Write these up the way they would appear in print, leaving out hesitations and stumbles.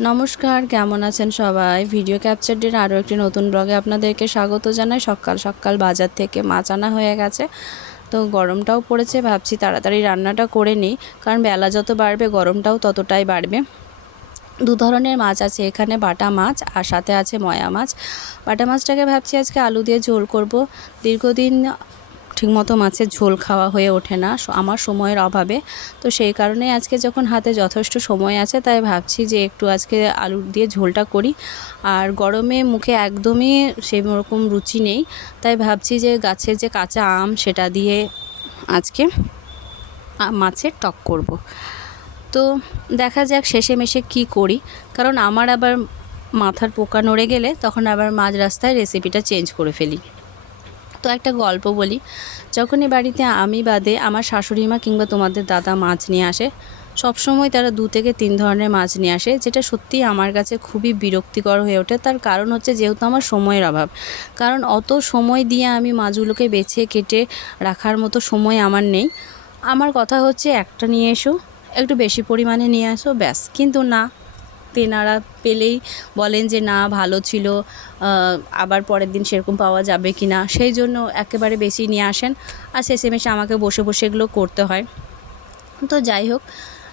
নমস্কার, কেমন আছেন সবাই? ভিডিও ক্যাপচারটির আরও একটি নতুন ব্লগে আপনাদেরকে স্বাগত জানাই। সকাল সকাল বাজার থেকে মাছ আনা হয়ে গেছে, তো গরমটাও পড়েছে, ভাবছি তাড়াতাড়ি রান্নাটা করে নিই, কারণ বেলা যত বাড়বে গরমটাও ততটাই বাড়বে। দু ধরনের মাছ আছে এখানে, বাটা মাছ আর সাথে আছে ময়া মাছ। বাটা মাছটাকে ভাবছি আজকে আলু দিয়ে ঝোল করব। দীর্ঘদিন ঠিকমতো মাছের ঝোল খাওয়া হয়ে ওঠে না আমার সময়ের অভাবে, তো সেই কারণে আজকে যখন হাতে যথেষ্ট সময় আছে তাই ভাবছি যে একটু আজকে আলু দিয়ে ঝোলটা করি। আর গরমে মুখে একদমই সেরকম রুচি নেই, তাই ভাবছি যে গাছের যে কাঁচা আম সেটা দিয়ে আজকে মাছের টক করব। তো দেখা যাক শেষেমেশে কি করি, কারণ আমার আবার মাথার পোকা নড়ে গেলে তখন আবার মাঝ রাস্তায় রেসিপিটা চেঞ্জ করে ফেলি। তো একটা গল্প বলি। যখনই বাড়িতে আমি বাদে আমার শাশুড়ি মা কিংবা তোমাদের দাদা মাছ নিয়ে আসে, সবসময় তারা 2 থেকে 3 ধরনের মাছ নিয়ে আসে, যেটা সত্যিই আমার কাছে খুবই বিরক্তিকর হয়ে ওঠে। তার কারণ হচ্ছে যেহেতু আমার সময়ের অভাব, কারণ অত সময় দিয়ে আমি মাছগুলোকে বেছে কেটে রাখার মতো সময় আমার নেই। আমার কথা হচ্ছে একটা নিয়ে এসো, একটু বেশি পরিমাণে নিয়ে আসো, ব্যাস। কিন্তু না, তেনারা পেলেই বলেন যে না ভালো ছিল, আবার পরের দিন সেরকম পাওয়া যাবে কি না, সেই জন্য একেবারে বেশি নিয়ে আসেন, আর শেষেমেশে আমাকে বসে বসে এগুলো করতে হয়। তো যাই হোক,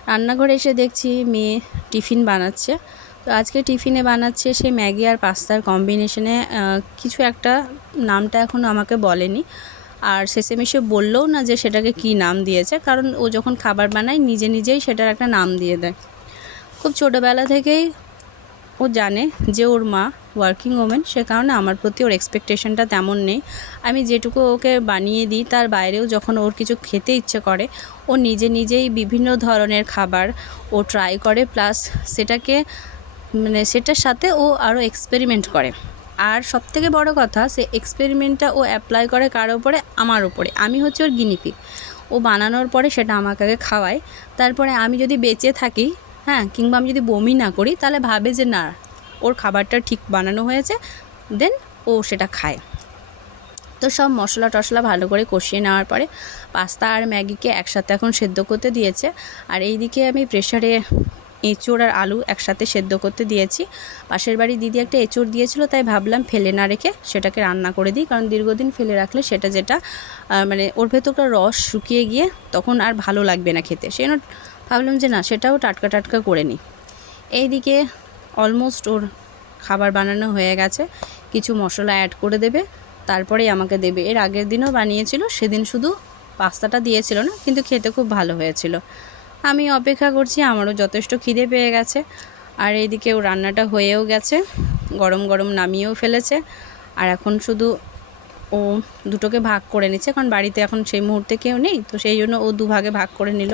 রান্নাঘরে এসে দেখছি মেয়ে টিফিন বানাচ্ছে। তো আজকে টিফিনে বানাচ্ছে সে ম্যাগি আর পাস্তার কম্বিনেশনে কিছু একটা, নামটা এখনও আমাকে বলেনি, আর শেষেমেশে বললেও না যে সেটাকে কি নাম দিয়েছে, কারণ ও যখন খাবার বানায় নিজে নিজেই সেটার একটা নাম দিয়ে দেয়। খুব ছোটোবেলা থেকেই ও জানে যে ওর মা ওয়ার্কিং ওমেন, সে কারণে আমার প্রতি ওর এক্সপেকটেশনটা তেমন নেই। আমি যেটুকু ওকে বানিয়ে দিই তার বাইরেও যখন ওর কিছু খেতে ইচ্ছে করে, ও নিজে নিজেই বিভিন্ন ধরনের খাবার ও ট্রাই করে, প্লাস সেটাকে সেটার সাথে ও আরও এক্সপেরিমেন্ট করে। আর সবথেকে বড় কথা, সে এক্সপেরিমেন্টটা ও অ্যাপ্লাই করে কার ওপরে? আমার ওপরে। আমি হচ্ছে ওর গিনিপিগ। ও বানানোর পরে সেটা আমাকে আগে খাওয়ায়, তারপরে আমি যদি বেঁচে থাকি, হ্যাঁ, কিংবা আমি যদি বমি না করি, তাহলে ভাবে যে না, ওর খাবারটা ঠিক বানানো হয়েছে, দেন ও সেটা খায়। তো সব মশলা টশলা ভালো করে কষিয়ে নেওয়ার পরে পাস্তা আর ম্যাগিকে একসাথে এখন সেদ্ধ করতে দিয়েছে। আর এই দিকে আমি প্রেশারে এঁচোড় আর আলু একসাথে সেদ্ধ করতে দিয়েছি। পাশের বাড়ি দিদি একটা এঁচোড় দিয়েছিল, তাই ভাবলাম ফেলে না রেখে সেটাকে রান্না করে দিই, কারণ দীর্ঘদিন ফেলে রাখলে সেটা যেটা ওর ভেতরটা রস শুকিয়ে গিয়ে তখন আর ভালো লাগবে না খেতে, সেই জন্য ভাবলাম যে না, সেটাও টাটকা টাটকা করে নিই। এইদিকে অলমোস্ট ওর খাবার বানানো হয়ে গেছে, কিছু মশলা অ্যাড করে দেবে, তারপরেই আমাকে দেবে। এর আগের দিনও বানিয়েছিল, সেদিন শুধু পাস্তাটা দিয়েছিল না, কিন্তু খেতে খুব ভালো হয়েছিল। আমি অপেক্ষা করছি, আমারও যথেষ্ট খিদে পেয়ে গেছে। আর এইদিকে ও রান্নাটা হয়েও গেছে, গরম গরম নামিয়েও ফেলেছে। আর এখন শুধু ও দুটোকে ভাগ করে নিচ্ছে, কারণ বাড়িতে এখন সেই মুহূর্তে কেউ নেই, তো সেই জন্য ও দুভাগে ভাগ করে নিল।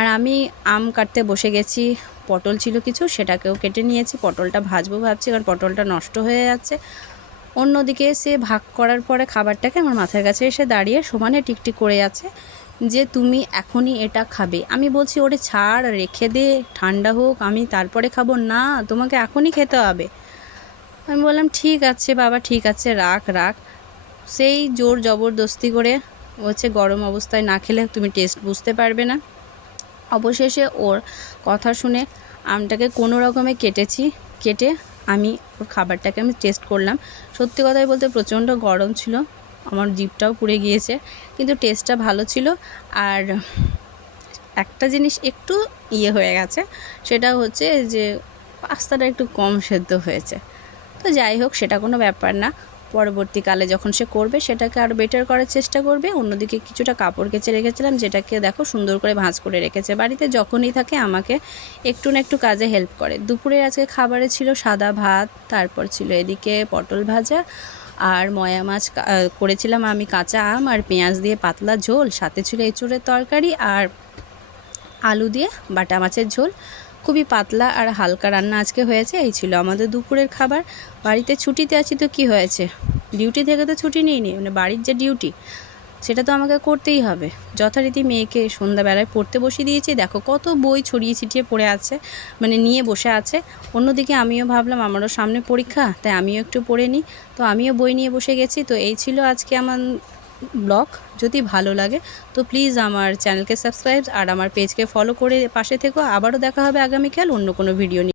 আর আমি আম কাটতে বসে গেছি, পটল ছিল কিছু, সেটাকেও কেটে নিয়েছি, পটলটা ভাজবো ভাবছি, কারণ পটলটা নষ্ট হয়ে যাচ্ছে। অন্যদিকে সে ভাগ করার পরে খাবারটাকে আমার মাথার কাছে এসে দাঁড়িয়ে সমানে টিকটিক করে যাচ্ছে যে তুমি এখনই এটা খাবে। আমি বলছি ওরে ছাড়, রেখে দে, ঠান্ডা হোক, আমি তারপরে খাবো। না, তোমাকে এখনই খেতে হবে। আমি বললাম ঠিক আছে বাবা, ঠিক আছে, রাখ রাখ। সেই জোর জবরদস্তি করে হচ্ছে, গরম অবস্থায় না খেলে তুমি টেস্ট বুঝতে পারবে না। অবশেষে ওর কথা শুনে আমটাকে কোনো রকমে কেটে আমি ওর খাবারটাকে আমি টেস্ট করলাম। সত্যি কথাই বলতে প্রচণ্ড গরম ছিল, আমার জিভটাও পুড়ে গিয়েছে, কিন্তু টেস্টটা ভালো ছিল। আর একটা জিনিস একটু হয়ে গেছে, সেটা হচ্ছে যে পাস্তাটা একটু কম সেদ্ধ হয়েছে। তো যাই হোক, সেটা কোনো ব্যাপার না, পরবর্তীকালে যখন সে করবে সেটাকে আরও বেটার করার চেষ্টা করবে। অন্যদিকে কিছুটা কাপড় কেচে রেখেছিলাম, যেটাকে দেখো সুন্দর করে ভাঁজ করে রেখেছে। বাড়িতে যখনই থাকে আমাকে একটু না একটু কাজে হেল্প করে। দুপুরে আজকে খাবারে ছিল সাদা ভাত, তারপর ছিল এদিকে পটল ভাজা, আর ময়া মাছ করেছিলাম আমি, কাঁচা আম আর পেঁয়াজ দিয়ে পাতলা ঝোল, সাথে ছিল এঁচোড়ের তরকারি আর আলু দিয়ে বাটা মাছের ঝোল। খুবই পাতলা আর হালকা রান্না আজকে হয়েছে। এই ছিল আমাদের দুপুরের খাবার। বাড়িতে ছুটিতে আছি তো কি হয়েছে, ডিউটি থেকে তো ছুটি নিইনি, বাড়ির যে ডিউটি সেটা তো আমাকে করতেই হবে। যথারীতি মেয়েকে সন্ধ্যাবেলায় পড়তে বসিয়ে দিয়েছি, দেখো কত বই ছড়িয়ে ছিটিয়ে পড়ে আছে, নিয়ে বসে আছে। অন্যদিকে আমিও ভাবলাম আমারও সামনে পরীক্ষা, তাই আমিও একটু পড়ে নিই, তো আমিও বই নিয়ে বসে গেছি। তো এই ছিল আজকে আমার ব্লগ। যদি ভালো লাগে তো প্লিজ আমার চ্যানেলকে সাবস্ক্রাইব আর আমার পেজকে ফলো করে পাশে থেকো। আবারও দেখা হবে আগামীকাল অন্য কোনো ভিডিও নিয়ে।